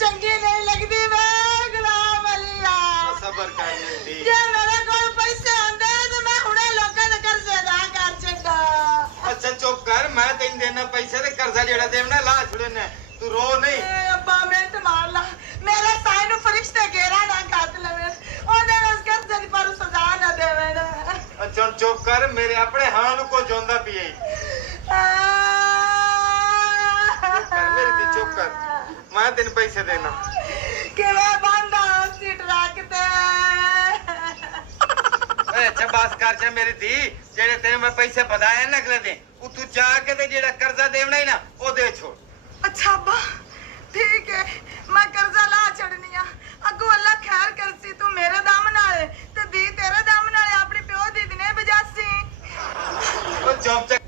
ਚੰਗੀ ਨਹੀਂ ਲੱਗਦੀ ਵੇ ਗੁਲਾਮ ਅਲੀਆ ਸਬਰ ਕਰ ਲੈਂਦੀ ਜੇ ਮੇਰੇ ਕੋਲ ਪੈਸੇ ਆਂਦੇ ਤੇ ਮੈਂ ਹੁਣੇ ਲੋਕਾਂ ਦੇ ਕਰਜ਼ੇ ਦਾ ਕਰ ਛੱਡਾ ਅੱਛਾ ਚੁੱਪ ਕਰ ਮੈਂ ਤੈਨੂੰ ਦੇਣਾ ਪੈਸੇ ਤੇ ਕਰਜ਼ਾ ਜਿਹੜਾ ਦੇਵਣਾ ਲਾ ਛੜਨਾ ਤੂੰ ਰੋ ਨਹੀਂ। ਅੱਬਾ ਮੈਂ ਤੇ ਮਾਰ ਲਾ। ਮੇਰੇ ਸਾਈ ਨੂੰ ਫਰਿਸ਼ਤੇ ਘੇਰਾ ਨਾ ਕੱਟ ਲਵੇ। ਉਹਦੇ ਉਸ ਕਰਜ਼ੇ ਦੀ ਪਰ ਸਜ਼ਾ ਨਾ ਦੇਵੇ ਅੱਛਾ ਚੁੱਪ ਕਰ ਮੇਰੇ ਆਪਣੇ ਹਾਂ ਨੂੰ ਕੋ ਜੋਂਦਾ ਪੀਏ ਮੈਂ ਤੈਨੂੰ ਪੈਸੇ ਦੇਣਾ। ਕਿਵੇਂ ਬੰਦਾ ਸੀ ਟਰੱਕ ਤੇ? ਓਏ ਅੱਛਾ ਬਸ ਕਰ ਜਾ ਮੇਰੀ ਧੀ। ਜਿਹੜੇ ਤੈਨੂੰ ਮੈਂ ਪੈਸੇ ਬਤਾਏ ਨਾ ਅਗਲੇ ਦੇ ਉਹ ਤੂੰ ਜਾ ਕੇ ਤੇ ਜਿਹੜਾ ਕਰਜ਼ਾ ਦੇਵਣਾ ਹੀ ਨਾ ਉਹ ਦੇ ਛੋੜ। ਅੱਛਾ ਅੱਬਾ ਠੀਕ ਹੈ। ਮੈਂ ਕਰਜ਼ਾ ਲਾ ਛੱਡਨੀ ਆ। ਅੱਗੋਂ ਅੱਲਾ ਖੈਰ ਕਰਸੀ ਤੂੰ ਮੇਰੇ ਦਮ ਨਾਲ। ਤੇ ਦੀ ਤੇਰੇ ਦਮ ਨਾਲ ਆਪਣੀ ਪਿਓ ਦੀ ਦਿਨੇ ਬਜਾਸੀ ਉਹ ਚੁੱਪ